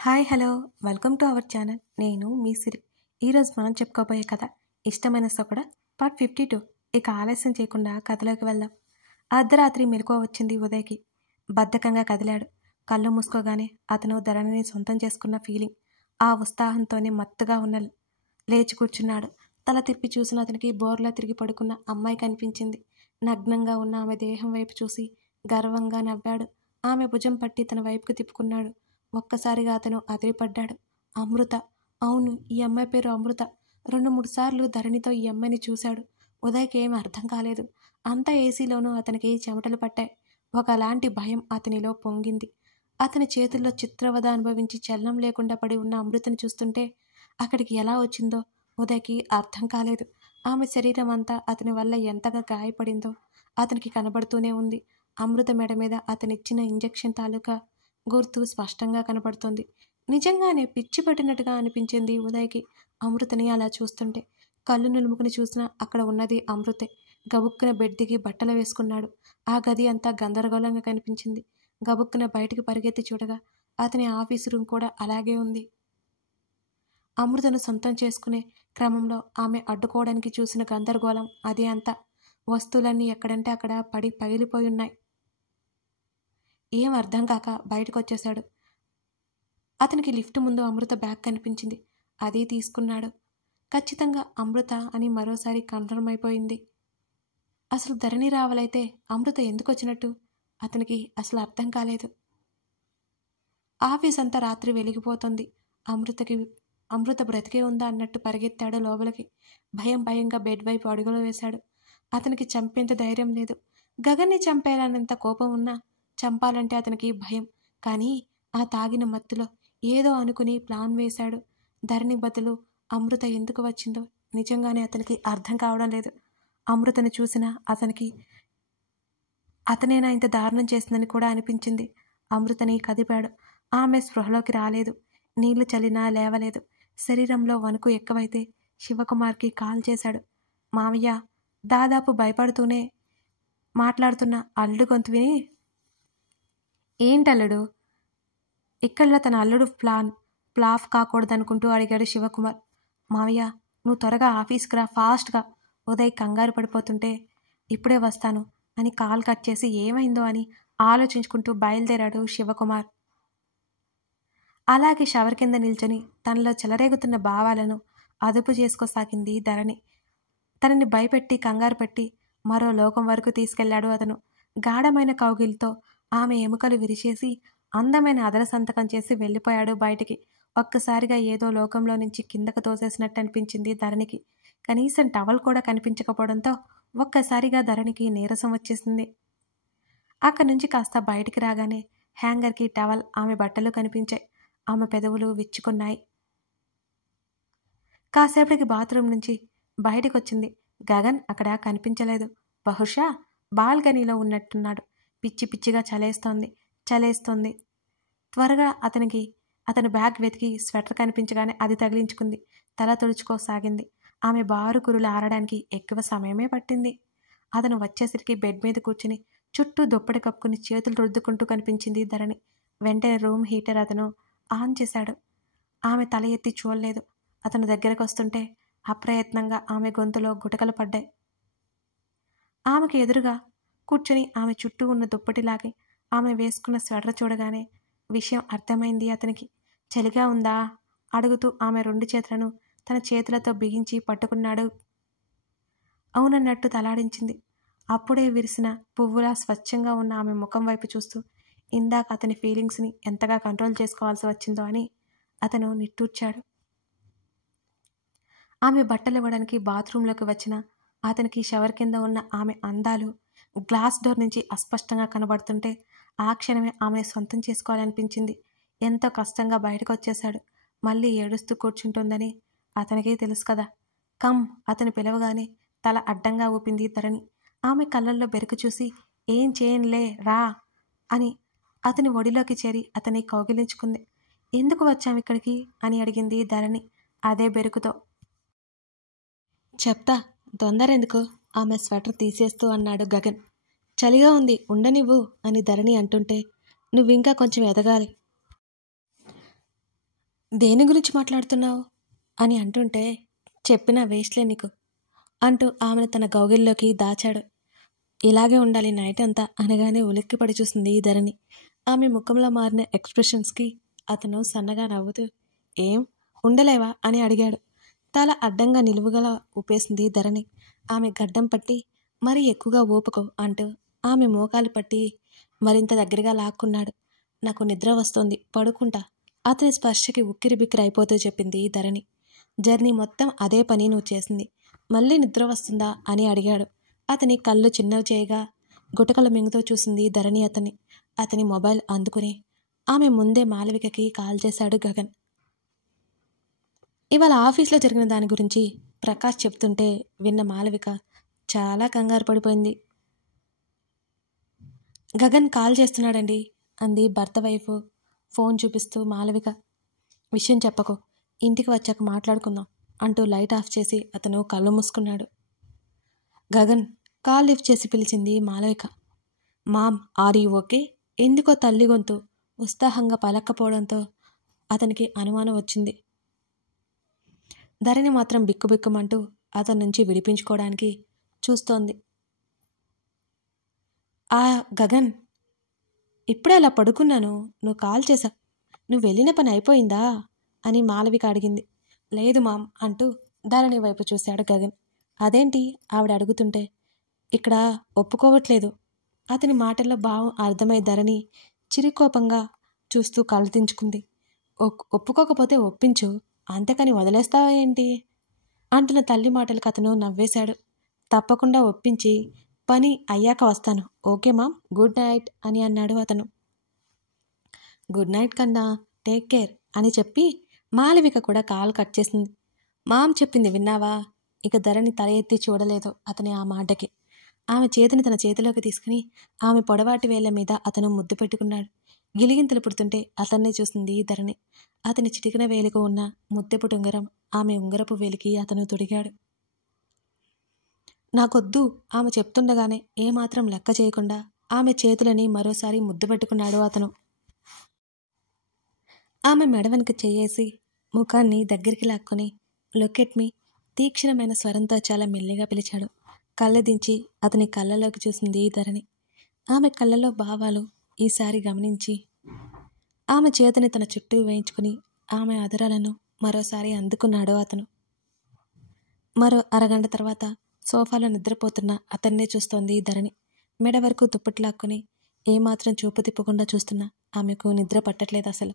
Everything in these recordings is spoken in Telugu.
Hi hello welcome to our channel. నేను మీ సిరి. ఈరోజు మనం చెప్పుకోబోయే కథ ఇష్టమైన సొగడ పార్ట్ 52. ఇక ఆలస్యం చేయకుండా కథలోకి వెళ్దాం. అర్ధరాత్రి మెలకువ వచ్చింది ఉదయ్కి. బద్ధకంగా కదిలాడు. కళ్ళు మూసుకోగానే అతను ధరణిని సొంతం చేసుకున్న ఫీలింగ్. ఆ ఉత్సాహంతోనే మత్తుగా లేచి కూర్చున్నాడు. తల తిప్పి చూసిన అతనికి బోర్లా తిరిగి పడుకున్న అమ్మాయి కనిపించింది. నగ్నంగా ఉన్న ఆమె దేహం వైపు చూసి గర్వంగా నవ్వాడు. ఆమె భుజం పట్టి తన వైపుకు తిప్పుకున్నాడు. ఒక్కసారిగా అతను అదిరిపడ్డాడు. అమృత! అవును, ఈ అమ్మాయి పేరు అమృత. 2-3 సార్లు ధరణితో ఈ అమ్మాయిని చూశాడు. ఉదయ్కి ఏమీ అర్థం కాలేదు. అంతా ఏసీలోనూ అతనికి చెమటలు పట్టాయి. ఒకలాంటి భయం అతనిలో పొంగింది. అతని చేతుల్లో చిత్రవద అనుభవించి చలనం లేకుండా పడి ఉన్న అమృతని చూస్తుంటే అక్కడికి ఎలా వచ్చిందో ఉదయ్కి అర్థం కాలేదు. ఆమె శరీరం అంతా అతని వల్ల ఎంతగా గాయపడిందో అతనికి కనబడుతూనే ఉంది. అమృత మెడ మీద అతనిచ్చిన ఇంజెక్షన్ తాలూకా గుర్తు స్పష్టంగా కనపడుతోంది. నిజంగానే పిచ్చి పట్టినట్టుగా అనిపించింది ఉదయ్కి అమృతని అలా చూస్తుంటే. కళ్ళు నులుముకుని చూసినా అక్కడ ఉన్నది అమృతే. గబుక్కున బెడ్ దిగి బట్టలు వేసుకున్నాడు. ఆ గది అంతా గందరగోళంగా కనిపించింది. గబుక్కున బయటికి పరిగెత్తి చూడగా అతని ఆఫీసు రూమ్ కూడా అలాగే ఉంది. అమృతను సొంతం చేసుకునే క్రమంలో ఆమె అడ్డుకోవడానికి చూసిన గందరగోళం అదే అంతా. వస్తువులన్నీ ఎక్కడంటే అక్కడ పడి పగిలిపోయి ఉన్నాయి. ఏం అర్థం కాక బయటకు వచ్చేశాడు. అతనికి లిఫ్ట్ ముందు అమృత బ్యాగ్ కనిపించింది. అది తీసుకున్నాడు. ఖచ్చితంగా అమృత అని మరోసారి కన్ఫర్మ్ అయిపోయింది. అసలు ధరణి రావాలైతే అమృత ఎందుకు వచ్చినట్టు అతనికి అసలు అర్థం కాలేదు. ఆఫీస్ అంతా రాత్రి వెలిగిపోతుంది. అమృత బ్రతికే ఉందా అన్నట్టు పరిగెత్తాడు లోపలికి. భయంగా బెడ్ వైపు అడుగులు వేశాడు. అతనికి చంపేంత ధైర్యం లేదు. గగన్ని చంపేయాలన్నంత కోపం ఉన్నా చంపాలంటే అతనికి భయం. కానీ ఆ తాగిన మత్తులో ఏదో అనుకుని ప్లాన్ వేశాడు. ధరణి బదులు అమృత ఎందుకు వచ్చిందో నిజంగానే అతనికి అర్థం కావడం లేదు. అమృతను చూసినా అతనేనా ఇంత దారుణం చేసిందని కూడా అనిపించింది. అమృతని కదిపాడు. ఆమె స్పృహలోకి రాలేదు. నీళ్లు చల్లినా లేవలేదు. శరీరంలో వణుకు ఎక్కువైతే శివకుమార్కి కాల్ చేశాడు. మావయ్య! దాదాపు భయపడుతూనే మాట్లాడుతున్న అల్లుడు గొంతు విని, ఏంటల్లుడు? ఇక్కడలో తన అల్లుడు ఫ్లాప్ కాకూడదనుకుంటూ అడిగాడు శివకుమార్. మావయ్య, నువ్వు త్వరగా ఆఫీస్కి రా, ఫాస్ట్గా. ఉదయ్ కంగారు పడిపోతుంటే ఇప్పుడే వస్తాను అని కాల్ కట్ చేసి ఏమైందో అని ఆలోచించుకుంటూ బయలుదేరాడు శివకుమార్. అలాగే షవర్ కింద నిల్చొని తనలో చెలరేగుతున్న భావాలను అదుపు చేసుకోసాగింది ధరణి. తనని భయపెట్టి కంగారు పెట్టి మరో లోకం వరకు తీసుకెళ్లాడు అతను. గాఢమైన కౌగిలితో ఆమె ఎముకలు విరిచేసి అందమైన అదర సంతకం చేసి వెళ్ళిపోయాడు బయటికి. ఒక్కసారిగా ఏదో లోకంలో నుంచి కిందకు తోసేసినట్టు అనిపించింది ధరణికి. కనీసం టవల్ కూడా కనిపించకపోవడంతో ఒక్కసారిగా ధరణికి నీరసం వచ్చేసింది. అక్కడి నుంచి కాస్త బయటికి రాగానే హ్యాంగర్కి టవల్, ఆమె బట్టలు కనిపించాయి. ఆమె పెదవులు విచ్చుకున్నాయి. కాసేపటికి బాత్రూమ్ నుంచి బయటికొచ్చింది. గగన్ అక్కడ కనిపించలేదు. బహుశా బాల్కనీలో ఉన్నట్టున్నాడు. పిచ్చిగా చలేస్తోంది. త్వరగా అతని బ్యాగ్ వెతికి స్వెటర్ కనిపించగానే అది తగిలించుకుంది. తల తుడుచుకోసాగింది. ఆమె బారు కురులు ఆరడానికి ఎక్కువ సమయమే పట్టింది. అతను వచ్చేసరికి బెడ్ మీద కూర్చుని చుట్టూ దుప్పటి కప్పుకుని చేతులు రుద్దుకుంటూ కనిపించింది ధరణి. వెంటనే రూమ్ హీటర్ అతను ఆన్ చేశాడు. ఆమె తల ఎత్తి చూడలేదు. అతను దగ్గరకు వస్తుంటే అప్రయత్నంగా ఆమె గొంతులో గుటకలు పడ్డాయి. ఆమెకు ఎదురుగా కూర్చొని ఆమె చుట్టూ ఉన్న దుప్పటిలాగి ఆమె వేసుకున్న స్వెటర్ చూడగానే విషయం అర్థమైంది అతనికి. చలిగా ఉందా అడుగుతూ ఆమె 2 చేతులను తన చేతులతో బిగించి పట్టుకున్నాడు. అవునన్నట్టు తలాడించింది. అప్పుడే విరిసిన పువ్వులా స్వచ్ఛంగా ఉన్న ఆమె ముఖం వైపు చూస్తూ ఇందాక అతని ఫీలింగ్స్ని ఎంతగా కంట్రోల్ చేసుకోవాల్సి వచ్చిందో అని అతను నిట్టూర్చాడు. ఆమె బట్టలు ఇవ్వడానికి బాత్రూంలోకి వచ్చిన అతనికి షవర్ కింద ఉన్న ఆమె అందాలు గ్లాస్ డోర్ నుంచి అస్పష్టంగా కనబడుతుంటే ఆ క్షణమే ఆమెను సొంతం చేసుకోవాలనిపించింది. ఎంతో కష్టంగా బయటకు వచ్చేశాడు. మళ్ళీ ఏడుస్తూ కూర్చుంటుందని అతనికే తెలుసు కదా. కమ్ అతను పిలవగానే తల అడ్డంగా ఊపింది ధరణి. ఆమె కళ్ళల్లో బెరుకు చూసి ఏం చేయనులే రా అని అతని ఒడిలోకి చేరి అతని కౌగిలించుకుంది. ఎందుకు వచ్చాం ఇక్కడికి అని అడిగింది ధరణి అదే బెరుకుతో. చెప్తా, తొందరెందుకు ఆమె స్వెటర్ తీసేస్తూ అన్నాడు గగన్. చలిగా ఉంది, ఉండనివ్వు అని ధరణి అంటుంటే నువ్వింకా కొంచెం ఎదగాలి. దేని గురించి మాట్లాడుతున్నావు అని అంటుంటే, చెప్పినా వేస్ట్లే నీకు అంటూ ఆమెను తన గౌగిల్లోకి దాచాడు. ఇలాగే ఉండాలి నైట్ అంతా అనగానే ఉలిక్కిపడి చూసింది ధరణి. ఆమె ముఖంలో మారిన ఎక్స్ప్రెషన్స్కి అతను సన్నగా నవ్వుతూ, ఏం ఉండలేవా అని అడిగాడు. తల అడ్డంగా నిలువుగల ఊపేసింది ధరణి. ఆమె గడ్డం పట్టి, మరీ ఎక్కువగా ఊపకు అంటూ ఆమె మోకాలు పట్టి మరింత దగ్గరగా లాక్కున్నాడు. నాకు నిద్ర వస్తోంది, పడుకుంటా అతని స్పర్శకి ఉక్కిరి బిక్కిరి అయిపోతూ చెప్పింది ధరణి. జర్నీ మొత్తం అదే పని నువ్వు చేసింది, మళ్ళీ నిద్ర వస్తుందా అని అడిగాడు. అతని కళ్ళు చిన్నవి చేయగా గుటకల మింగుతో చూసింది ధరణి అతని మొబైల్ అందుకుని ఆమె ముందే మాలవికకి కాల్ చేశాడు గగన్. ఇవాళ ఆఫీస్లో జరిగిన దాని గురించి ప్రకాష్ చెప్తుంటే విన్న మాలవిక చాలా కంగారు పడిపోయింది. గగన్ కాల్ చేస్తున్నాడండి అంది భర్త వైఫ్ ఫోన్ చూపిస్తూ. మాలవిక, విషయం చెప్పకు, ఇంటికి వచ్చాక మాట్లాడుకుందాం అంటూ లైట్ ఆఫ్ చేసి అతను కళ్ళు మూసుకున్నాడు. గగన్ కాల్ లిఫ్ట్ చేసి పిలిచింది Malavika. Mom, are you okay? ఎందుకో తల్లి గొంతు ఉత్సాహంగా పలక్కపోవడంతో అతనికి అనుమానం వచ్చింది. ధరణి మాత్రం బిక్కుబిక్కుమంటూ అతని నుంచి విడిపించుకోవడానికి చూస్తోంది. ఆ గగన్, ఇప్పుడే అలా పడుకున్నాను, నువ్వు కాల్ చేశావు, నువ్వు వెళ్ళిన పని అయిపోయిందా అని మాలవిక అడిగింది. లేదు మామ్ అంటూ ధరణి వైపు చూశాడు గగన్. అదేంటి ఆవిడ అడుగుతుంటే? ఇక్కడ ఒప్పుకోవట్లేదు. అతని మాటల్లో భావం అర్థమై ధరణి చిరుకోపంగా చూస్తూ కళ్ళు దించుకుంది. ఒప్పుకోకపోతే ఒప్పించు, అంతేకాని వదిలేస్తావా ఏంటి అంటున్న తల్లి మాటలకు అతను నవ్వేశాడు. తప్పకుండా ఒప్పించి పని అయ్యాక వస్తాను, ఓకే మామ్, గుడ్ నైట్ అని అన్నాడు అతను. గుడ్ నైట్ కన్నా టేక్ కేర్ అని చెప్పి మాలవిక కూడా కాల్ కట్ చేసింది. మామ్ చెప్పింది విన్నావా? ఇక ధరణి తల ఎత్తి చూడలేదు అతని ఆ మాటకి. ఆమె చేతిని తన చేతిలోకి తీసుకుని ఆమె పొడవాటి వేళ్ల మీద అతను ముద్దు పెట్టుకున్నాడు. గిలిగింతలు పుడుతుంటే అతన్నే చూసింది ధరణి. అతని చిటికిన వేలికి ఉన్న ముద్దెపుటి ఉంగరం ఆమె ఉంగరపు వేలికి అతను తొడిగాడు. నాకొద్దు ఆమె చెప్తుండగానే ఏమాత్రం లెక్క చేయకుండా ఆమె చేతులని మరోసారి ముద్దు పెట్టుకున్నాడు అతను. ఆమె మెడవెనక చేయేసి ముఖాన్ని దగ్గరికి లాక్కొని లుకెట్ మీ తీక్షణమైన స్వరంతో చాలా మెల్లిగా పిలిచాడు. కళ్ళ దించి అతని కళ్ళలోకి చూసింది ధరణి. ఆమె కళ్ళలో భావాలు ఈసారి గమనించి ఆమె చేతిని తన చుట్టూ వేయించుకుని ఆమె అదరాలను మరోసారి అందుకున్నాడు అతను. మరో అరగంట తర్వాత సోఫాలో నిద్రపోతున్న అతన్నే చూస్తోంది ధరణి. మెడ వరకు దుప్పట్లాక్కుని ఏమాత్రం చూపు తిప్పకుండా చూస్తున్నా ఆమెకు నిద్ర పట్టట్లేదు అసలు.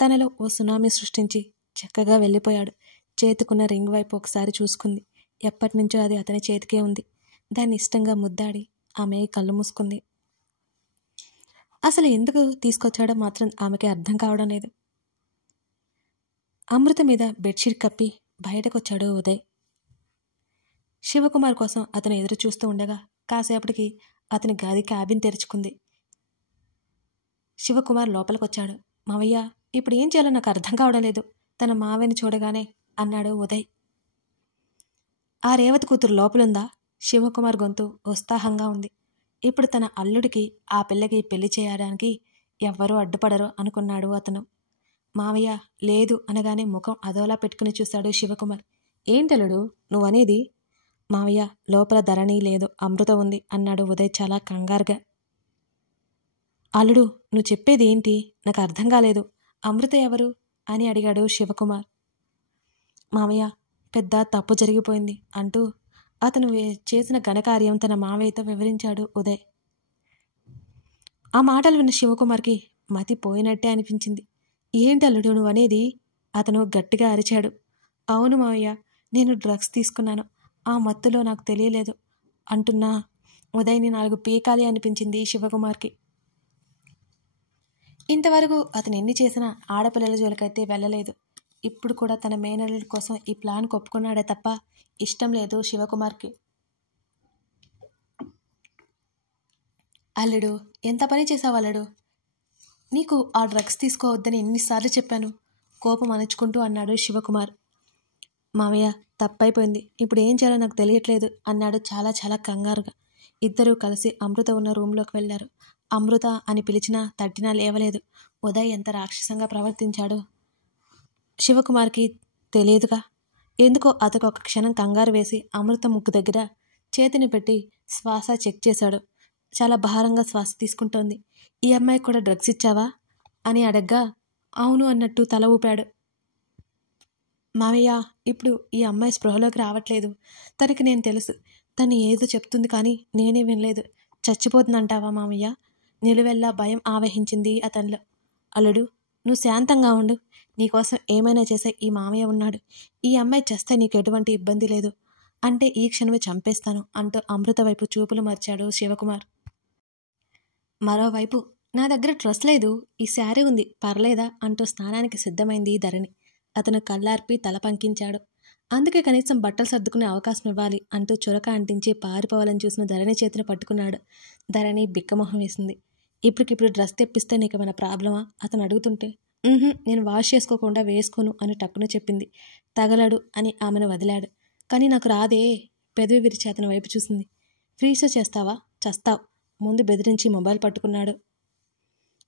తనలో ఓ సునామీ సృష్టించి చక్కగా వెళ్ళిపోయాడు. చేతుకున్న రింగ్ వైపు ఒకసారి చూసుకుంది. ఎప్పటినుంచో అది అతని చేతికే ఉంది. దాన్ని ఇష్టంగా ముద్దాడి ఆమె కళ్ళు మూసుకుంది. అసలు ఎందుకు తీసుకొచ్చాడో మాత్రం ఆమెకి అర్థం కావడం లేదు. అమృత మీద బెడ్షీట్ కప్పి బయటకొచ్చాడు ఉదయ్. శివకుమార్ కోసం అతను ఎదురు చూస్తూ ఉండగా కాసేపటికి అతని గది క్యాబిన్ తెరుచుకుంది. శివకుమార్ లోపలికొచ్చాడు. మావయ్య, ఇప్పుడు ఏం చేయాలో నాకు అర్థం కావడం లేదు తన మావయ్యని చూడగానే అన్నాడు ఉదయ్. ఆ రేవతి కూతురు లోపలుందా? శివకుమార్ గొంతు ఉత్సాహంగా ఉంది. ఇప్పుడు తన అల్లుడికి ఆ పిల్లకి పెళ్లి చేయడానికి ఎవ్వరూ అడ్డుపడరు అనుకున్నాడు అతను. మావయ్య లేదు అనగానే ముఖం అదోలా పెట్టుకుని చూశాడు శివకుమార్. ఏంటల్లుడు నువ్వనేది? మావయ్య, లోపల ధరణి లేదు, అమృత ఉంది అన్నాడు ఉదయ్ చాలా కంగారుగా. అల్లుడు, నువ్వు చెప్పేది ఏంటి? నాకు అర్థం కాలేదు. అమృత ఎవరు అని అడిగాడు శివకుమార్. మావయ్య, పెద్ద తప్పు జరిగిపోయింది అంటూ అతను చేసిన ఘనకార్యం తన మావయ్యతో వివరించాడు ఉదయ్. ఆ మాటలు విన్న శివకుమార్కి మతి పోయినట్టే అనిపించింది. ఏంటల్లుడు నువ్వనేది? అతను గట్టిగా అరిచాడు. అవును మావయ్య, నేను డ్రగ్స్ తీసుకున్నాను, ఆ మత్తులో నాకు తెలియలేదు అంటున్నా ఉదయ్ని 4 పీకాలి అనిపించింది శివకుమార్కి. ఇంతవరకు అతను ఎన్ని చేసినా ఆడపిల్లల జోలికైతే వెళ్ళలేదు. ఇప్పుడు కూడా తన మేనల్లుడి కోసం ఈ ప్లాన్ ఒప్పుకున్నాడే తప్ప ఇష్టం లేదు శివకుమార్కి. అల్లుడు, ఎంత పని చేసావు అల్లుడు? నీకు ఆ డ్రగ్స్ తీసుకోవద్దని ఎన్నిసార్లు చెప్పాను కోపం అణుచుకుంటూ అన్నాడు శివకుమార్. మావయ్య, తప్పైపోయింది, ఇప్పుడు ఏం చేయాలో నాకు తెలియట్లేదు అన్నాడు చాలా చాలా కంగారుగా. ఇద్దరూ కలిసి అమృత ఉన్న రూంలోకి వెళ్లారు. అమృత అని పిలిచినా తట్టినా లేవలేదు. ఉదయ్ ఎంత రాక్షసంగా ప్రవర్తించాడు. శివకుమార్కి తెలియదుగా. ఎందుకో అతనికి ఒక క్షణం కంగారు వేసి అమృత ముక్కు దగ్గర చేతిని పెట్టి శ్వాస చెక్ చేశాడు. చాలా భారంగా శ్వాస తీసుకుంటోంది. ఈ అమ్మాయికి కూడా డ్రగ్స్ ఇచ్చావా అని అడగ్గా అవును అన్నట్టు తల ఊపాడు. మావయ్య, ఇప్పుడు ఈ అమ్మాయి స్పృహలోకి రావట్లేదు. తనకి నేను తెలుసు. తను ఏదో చెప్తుంది కానీ నేనే వినలేదు. చచ్చిపోతుందంటావా మామయ్య? నిలువెల్లా భయం ఆవహించింది అతనిలో. అల్లుడు, నువ్వు శాంతంగా ఉండు. నీకోసం ఏమైనా చేసే ఈ మామయ్య ఉన్నాడు. ఈ అమ్మాయి చేస్తే నీకు ఎటువంటి ఇబ్బంది లేదు. అంటే ఈ క్షణమే చంపేస్తాను అంటూ అమృత వైపు చూపులు మార్చాడు శివకుమార్. మరోవైపు నా దగ్గర డ్రెస్ లేదు, ఈ శారీ ఉంది, పర్లేదా అంటూ స్నానానికి సిద్ధమైంది ధరణి. అతను కళ్ళార్పి తల పంకించాడు. అందుకే కనీసం బట్టలు సర్దుకునే అవకాశం ఇవ్వాలి అంటూ చురక అంటించి పారిపోవాలని చూసిన ధరణి చేతిని పట్టుకున్నాడు. ధరణి బిక్కమొహం వేసింది. ఇప్పటికిప్పుడు డ్రెస్ తెప్పిస్తే నీకేమైనా ప్రాబ్లమా అతను అడుగుతుంటే. నేను వాష్ చేసుకోకుండా వేసుకోను అని టక్కున చెప్పింది. తగలడు అని ఆమెను వదిలాడు. కానీ నాకు రాదే. పెదవి విరిచి అతని వైపు చూసింది. ఫ్రీజో చేస్తావా? చస్తావు. ముందు బెదిరించి మొబైల్ పట్టుకున్నాడు.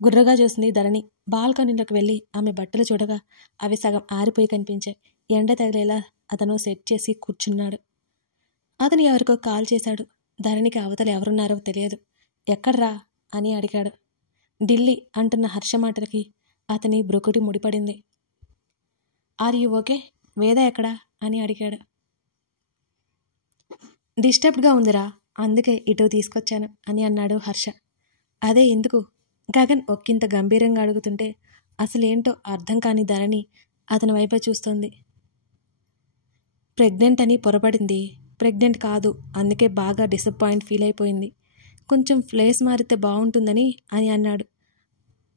గుర్రగా చూసింది ధరణి. బాల్కనీలోకి వెళ్ళి ఆమె బట్టలు చూడగా అవి సగం ఆరిపోయి కనిపించాయి. ఎండ తగిలేలా అతను సెట్ చేసి కూర్చున్నాడు. అతను ఎవరికో కాల్ చేశాడు. ధరణికి అవతల ఎవరున్నారో తెలియదు. ఎక్కడ్రా అని అడిగాడు. ఢిల్లీ అంటున్న హర్ష మాటలకి అతని బ్రుకుటి ముడిపడింది. Are you okay? వేద ఎక్కడా అని అడిగాడు. డిస్టర్బ్డ్గా ఉందిరా, అందుకే ఇటు తీసుకొచ్చాను అని అన్నాడు హర్ష. అదే ఎందుకు? గగన్ ఒక్కింత గంభీరంగా అడుగుతుంటే అసలేంటో అర్థం కాని ధరణి అతని వైపే చూస్తోంది. ప్రెగ్నెంట్ అని పొరపడింది. ప్రెగ్నెంట్ కాదు, అందుకే బాగా డిసప్పాయింట్ ఫీల్ అయిపోయింది. కొంచెం ప్లేస్ మారితే బాగుంటుందని అని అన్నాడు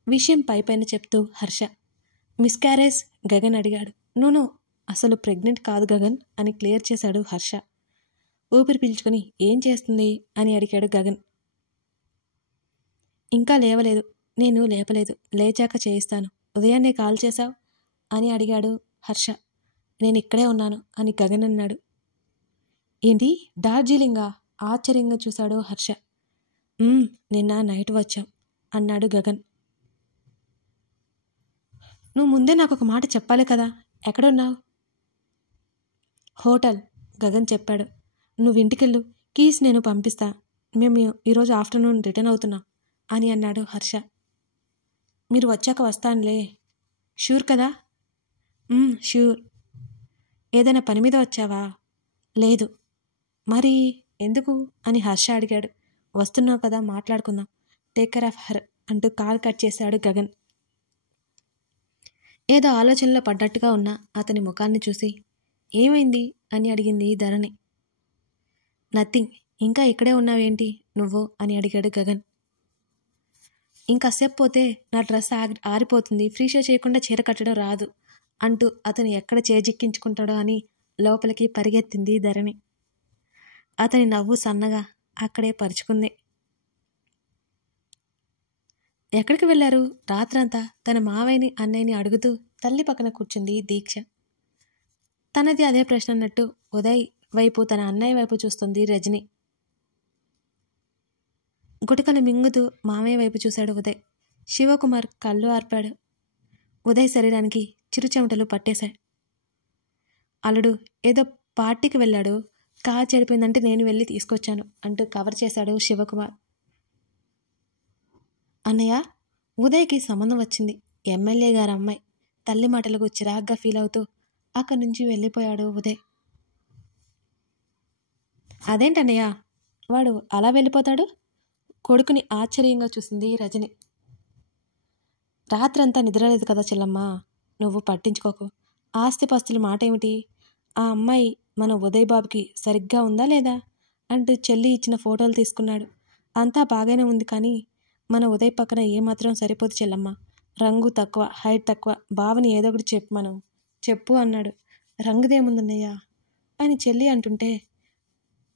విషయం పైపైన చెప్తూ హర్ష. మిస్క్యారేజ్ గగన్ అడిగాడు. నో, అసలు ప్రెగ్నెంట్ కాదు గగన్ అని క్లియర్ చేశాడు హర్ష. ఊపిరి పీల్చుకొని ఏం చేస్తుంది అని అడిగాడు గగన్. ఇంకా లేవలేదు. నేను లేపలేదు, లేచాక చేయిస్తాను. ఉదయాన్నే కాల్ చేశావు అని అడిగాడు హర్ష. నేను ఇక్కడే ఉన్నాను అని గగన్ అన్నాడు. ఏంటి, డార్జిలింగా? ఆశ్చర్యంగా చూశాడు హర్ష. నిన్న నైట్ వచ్చాం అన్నాడు గగన్. నువ్వు ముందే నాకు ఒక మాట చెప్పాలి కదా. ఎక్కడున్నావు? హోటల్, గగన్ చెప్పాడు. నువ్వు ఇంటికెళ్ళు, కీస్ నేను పంపిస్తా. మేము ఈరోజు ఆఫ్టర్నూన్ రిటర్న్ అవుతున్నాం అని అన్నాడు హర్ష. మీరు వచ్చాక వస్తానులే. షూర్ కదా? ష్యూర్. ఏదైనా పని మీద వచ్చావా? లేదు. మరి ఎందుకు అని హర్ష అడిగాడు. వస్తున్నావు కదా, మాట్లాడుకుందాం. టేక్ కేర్ ఆఫ్ హర్ అంటూ కాల్ కట్ చేశాడు గగన్. ఏదో ఆలోచనలో పడ్డట్టుగా ఉన్న అతని ముఖాన్ని చూసి ఏమైంది అని అడిగింది ధరణి. నథింగ్. ఇంకా ఇక్కడే ఉన్నావేంటి నువ్వు అని అడిగాడు గగన్. ఇంకాసేపు పోతే నా డ్రెస్ ఆరిపోతుంది, ఫ్రీ షో చేయకుండా చీర కట్టడం రాదు అంటూ అతను ఎక్కడ చేజిక్కించుకుంటాడో అని లోపలికి పరిగెత్తింది ధరణి. అతని నవ్వు సన్నగా అక్కడే పరుచుకుంది. ఎక్కడికి వెళ్ళారు? రాత్రంతా తన మావయ్యని అన్నయ్యని అడుగుతూ తల్లి పక్కన కూర్చుంది దీక్ష. తనది అదే ప్రశ్న అన్నట్టు ఉదయ్ వైపు తన అన్నయ్య వైపు చూస్తుంది రజని. గుటకలు మింగుతూ మామయ్య వైపు చూశాడు ఉదయ్. శివకుమార్ కళ్ళు ఆర్పాడు. ఉదయ్ శరీరానికి చిరుచెమటలు పట్టేశాయి. అల్లుడు ఏదో పార్టీకి వెళ్ళాడు, కార్ చెడిపోయిందంటే నేను వెళ్ళి తీసుకొచ్చాను అంటూ కవర్ చేశాడు శివకుమార్. అన్నయ్య, ఉదయ్కి సంబంధం వచ్చింది. ఎమ్మెల్యే గారి అమ్మాయి. తల్లి మాటలకు చిరాగ్గా ఫీల్ అవుతూ అక్కడి నుంచి వెళ్ళిపోయాడు ఉదయ్. అదేంటన్నయ్య, వాడు అలా వెళ్ళిపోతాడు? కొడుకుని ఆశ్చర్యంగా చూసింది రజని. రాత్రంతా నిద్రలేదు కదా చెల్లమ్మ, నువ్వు పట్టించుకోకు. ఆస్తిపాస్తుల మాట ఏమిటి? ఆ అమ్మాయి మన ఉదయ్ బాబుకి సరిగ్గా ఉందా లేదా అంటూ చెల్లి ఇచ్చిన ఫోటోలు తీసుకున్నాడు. అంతా బాగానే ఉంది, కానీ మన ఉదయ్ పక్కన ఏమాత్రం సరిపోదు చెల్లమ్మ. రంగు తక్కువ, హైట్ తక్కువ. బావని ఏదో ఒకటి చెప్పు అన్నాడు. రంగుదేముందన్నయ్య అని చెల్లి అంటుంటే,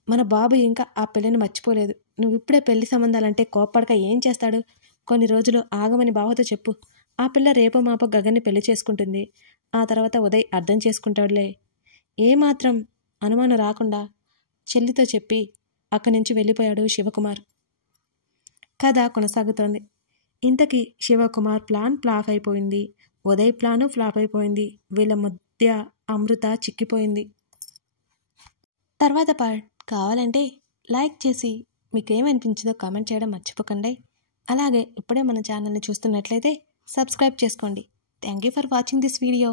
మన బాబు ఇంకా ఆ పెళ్ళిని మర్చిపోలేదు. నువ్వు ఇప్పుడే పెళ్లి సంబంధాలంటే కోప్పడక ఏం చేస్తాడు? కొన్ని రోజులు ఆగమని బావతో చెప్పు. ఆ పిల్ల రేపో మాపో గగన్ని పెళ్లి చేసుకుంటుంది. ఆ తర్వాత ఉదయ్ అర్థం చేసుకుంటాడులే. ఏమాత్రం అనుమానం రాకుండా చెల్లితో చెప్పి అక్కడి నుంచి వెళ్ళిపోయాడు శివకుమార్. కథ కొనసాగుతోంది. ఇంతకీ శివకుమార్ ప్లాన్ ఫ్లాప్ అయిపోయింది. ఉదయ్ ప్లాను ఫ్లాప్ అయిపోయింది. వీళ్ళ మధ్య అమృత చిక్కిపోయింది. తర్వాత పార్ట్ కావాలంటే లైక్ చేసి మీకేమనిపించిందో కామెంట్ చేయడం మర్చిపోకండి. అలాగే ఇప్పుడే మన ఛానల్ని చూస్తున్నట్లయితే సబ్స్క్రైబ్ చేసుకోండి. Thank you for watching this video.